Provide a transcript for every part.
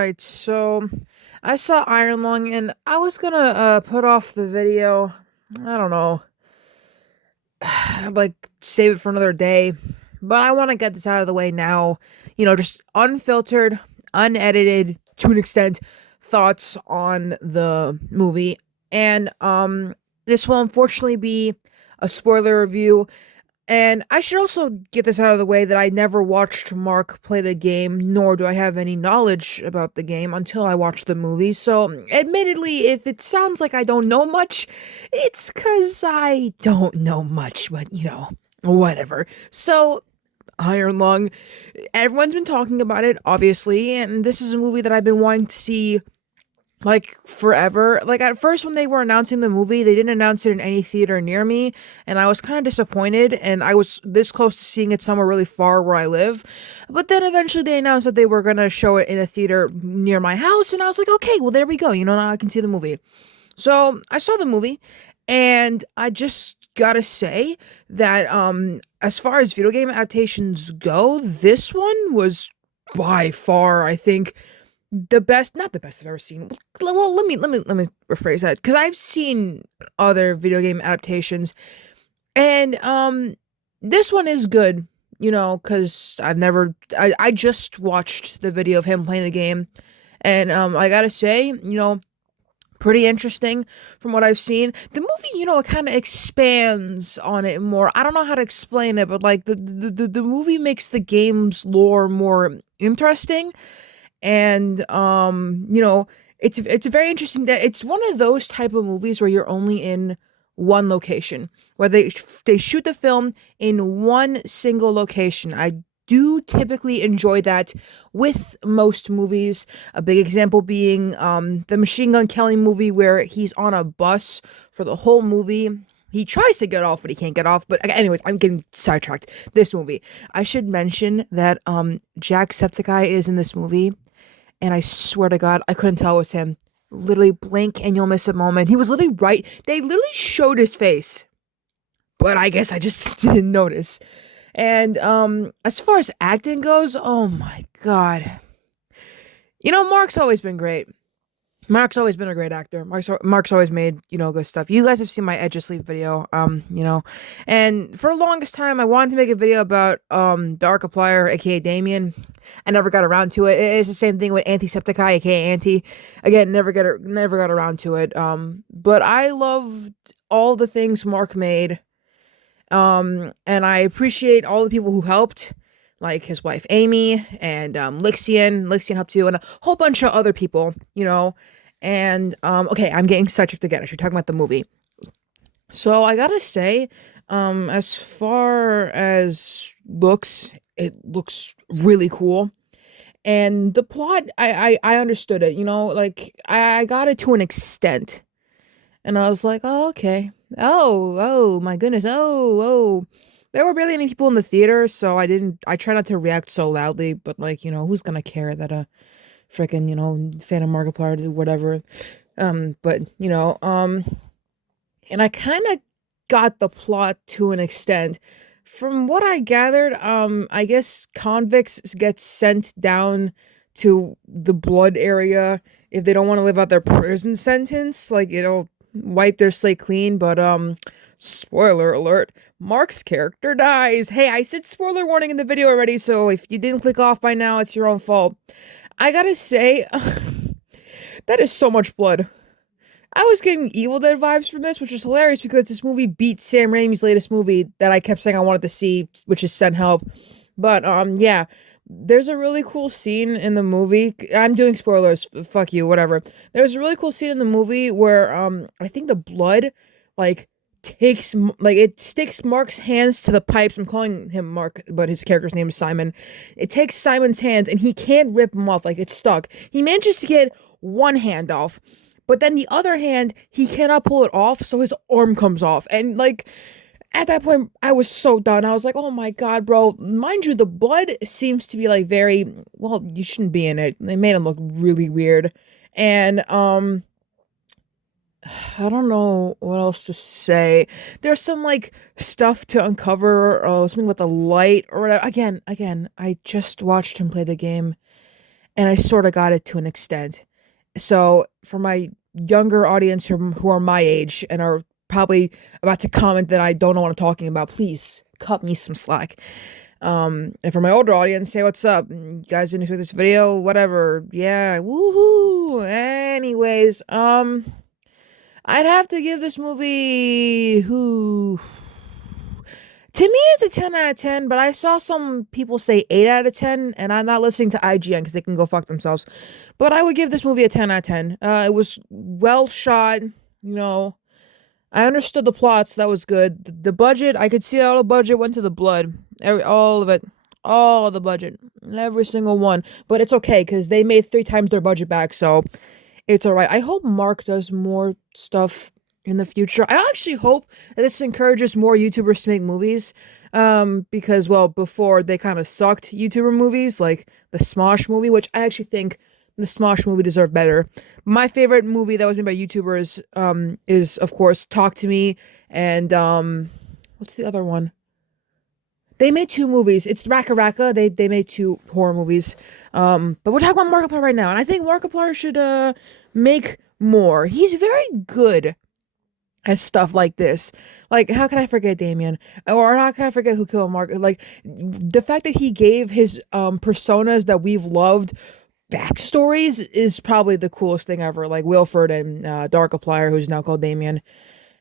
Alright, so I saw Iron Lung and I was gonna put off the video. I don't know, like save it for another day. But I want to get this out of the way now. Just unfiltered, unedited to an extent thoughts on the movie. And this will unfortunately be a spoiler review. And I should also get this out of the way that I never watched Mark play the game, nor do I have any knowledge about the game until I watched the movie. So, admittedly, if it sounds like I don't know much, it's because I don't know much, but whatever. So, Iron Lung, everyone's been talking about it, obviously, and this is a movie that I've been wanting to see like forever. Like at first when they were announcing the movie, they didn't announce it in any theater near me, and I was kind of disappointed, and I was this close to seeing it somewhere really far where I live. But then eventually they announced that they were going to show it in a theater near my house, and I was like, "Okay, well there we go. Now I can see the movie." So, I saw the movie, and I just got to say that as far as video game adaptations go, this one was by far, I think, the best, not the best I've ever seen. Well, let me rephrase that, because I've seen other video game adaptations, and this one is good. Because I just watched the video of him playing the game, and I gotta say, pretty interesting from what I've seen. The movie, it kind of expands on it more. I don't know how to explain it, but like the movie makes the game's lore more interesting, and it's very interesting that it's one of those type of movies where you're only in one location, where they shoot the film in one single location. I do typically enjoy that with most movies. A big example being the Machine Gun Kelly movie, where he's on a bus for the whole movie. He tries to get off, but he can't get off. But anyways, I'm getting sidetracked. This movie. I should mention that Jacksepticeye is in this movie, and I swear to God, I couldn't tell it was him. Literally blink and you'll miss a moment. He was literally right. They literally showed his face, but I guess I just didn't notice. And as far as acting goes, oh my God. Mark's always been great. Mark's always been a great actor. Mark's always made, good stuff. You guys have seen my Edge of Sleep video, and for the longest time I wanted to make a video about Darkiplier, aka Damien. I never got around to it. It's the same thing with Antisepticeye, aka Anti. Again, never got around to it. But I loved all the things Mark made. And I appreciate all the people who helped, like his wife Amy and Lixian. Lixian helped too, and a whole bunch of other people, And okay, I'm getting sidetracked again. I should talk about the movie. So I gotta say, as far as looks, it looks really cool. And the plot, I understood it, like I got it to an extent. And I was like, oh, okay. Oh my goodness. Oh. There were barely any people in the theater, so I try not to react so loudly, but like, who's gonna care that a freaking, Phantom Markiplier did whatever. But, and I kind of got the plot to an extent. From what I gathered, I guess convicts get sent down to the blood area if they don't want to live out their prison sentence. Like, wipe their slate clean, but spoiler alert, Mark's character dies. Hey, I said spoiler warning in the video already, so if you didn't click off by now, it's your own fault. I gotta say, that is so much blood. I was getting Evil Dead vibes from this, which is hilarious because this movie beat Sam Raimi's latest movie that I kept saying I wanted to see, which is Send Help. But yeah, there's a really cool scene in the movie. I'm doing spoilers. Fuck you, whatever. There's a really cool scene in the movie where I think the blood like it sticks Mark's hands to the pipes. I'm calling him Mark, but his character's name is Simon. It takes Simon's hands and he can't rip them off, like it's stuck. He manages to get one hand off, but then the other hand he cannot pull it off, so his arm comes off. And like at that point I was so done. I was like, oh my God, bro. Mind you, the blood seems to be like very, well, you shouldn't be in it. They made him look really weird. And I don't know what else to say. There's some like stuff to uncover, something with the light or whatever. Again, I just watched him play the game, and I sort of got it to an extent. So for my younger audience who are my age and are probably about to comment that I don't know what I'm talking about, please cut me some slack. And for my older audience, hey, what's up? You guys didn't enjoy this video? Whatever. Yeah, woohoo. Anyways, I'd have to give this movie who to me it's a 10 out of 10, but I saw some people say 8 out of 10, and I'm not listening to IGN because they can go fuck themselves. But I would give this movie a 10 out of 10. It was well shot, you know. I understood the plot, so that was good. The budget, I could see all the budget went to the blood. All of it. All of the budget. Every single one. But it's okay, because they made 3 times their budget back, so it's alright. I hope Mark does more stuff in the future. I actually hope that this encourages more YouTubers to make movies. Because, well, before they kind of sucked YouTuber movies, like the Smosh movie, which I actually think the Smosh movie deserved better. My favorite movie that was made by YouTubers, is, of course, Talk to Me, and, what's the other one? They made 2 movies. It's Raka Raka. They made 2 horror movies. But we're talking about Markiplier right now, and I think Markiplier should make more. He's very good at stuff like this. Like, how can I forget Damien? Or how can I forget Who Killed Mark? Like, the fact that he gave his personas that we've loved backstories is probably the coolest thing ever. Like Wilford and Darkiplier, who's now called Damien.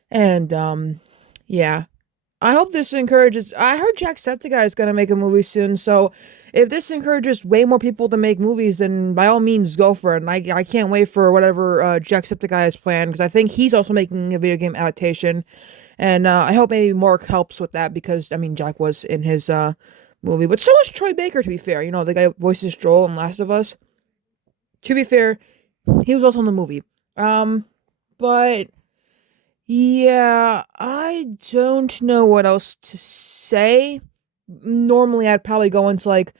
And yeah. I hope this encourages. I heard Jacksepticeye is gonna make a movie soon, so if this encourages way more people to make movies, then by all means go for it. And I can't wait for whatever Jacksepticeye has planned, because I think he's also making a video game adaptation, and I hope maybe Mark helps with that, because I mean Jack was in his movie, but so was Troy Baker. To be fair, you know, the guy who voices Joel in Last of Us. To be fair, he was also in the movie. But yeah, I don't know what else to say. Normally, I'd probably go into like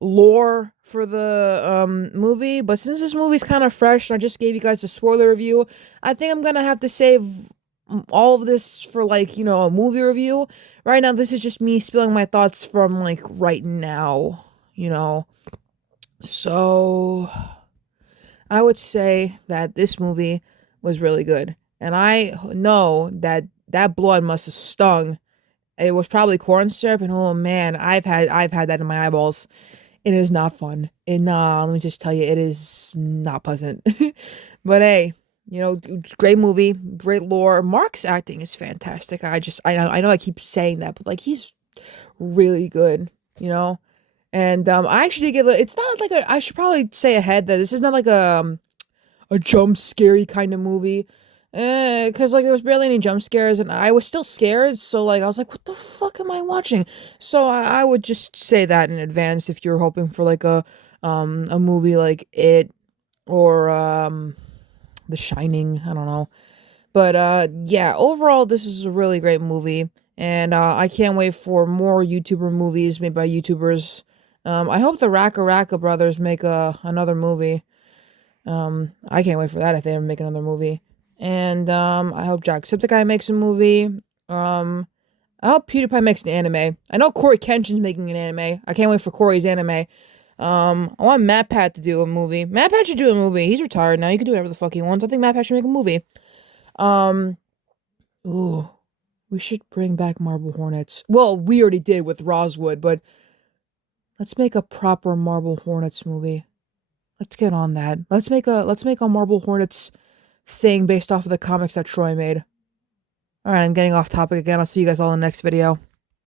lore for the movie, but since this movie's kind of fresh and I just gave you guys a spoiler review, I think I'm gonna have to save all of this for like, you know, a movie review. Right now, this is just me spilling my thoughts from like right now, you know. So I would say that this movie was really good. And I know that that blood must have stung. It was probably corn syrup, and oh man, I've had that in my eyeballs. It is not fun. And let me just tell you, it is not pleasant. But hey, you know, great movie, great lore. Mark's acting is fantastic. I know I keep saying that, but like he's really good, you know. And I actually give it. It's not like a. I should probably say ahead that this is not like a jump scary kind of movie. Cause like there was barely any jump scares and I was still scared, so like I was like, what the fuck am I watching? So I would just say that in advance if you're hoping for like a movie like It or The Shining, I don't know. But yeah, overall this is a really great movie, and I can't wait for more YouTuber movies made by YouTubers. I hope the Raka Raka brothers make another movie. I can't wait for that if they ever make another movie. And I hope Jacksepticeye makes a movie. I hope PewDiePie makes an anime. I know Corey Kenshin's making an anime. I can't wait for Corey's anime. I want MatPat to do a movie. MatPat should do a movie. He's retired now. He can do whatever the fuck he wants. I think MatPat should make a movie. Um, ooh, we should bring back Marble Hornets. Well, we already did with Roswood, but let's make a proper Marble Hornets movie. Let's get on that. Let's make a Marble Hornets thing based off of the comics that Troy made. Alright, I'm getting off topic again. I'll see you guys all in the next video.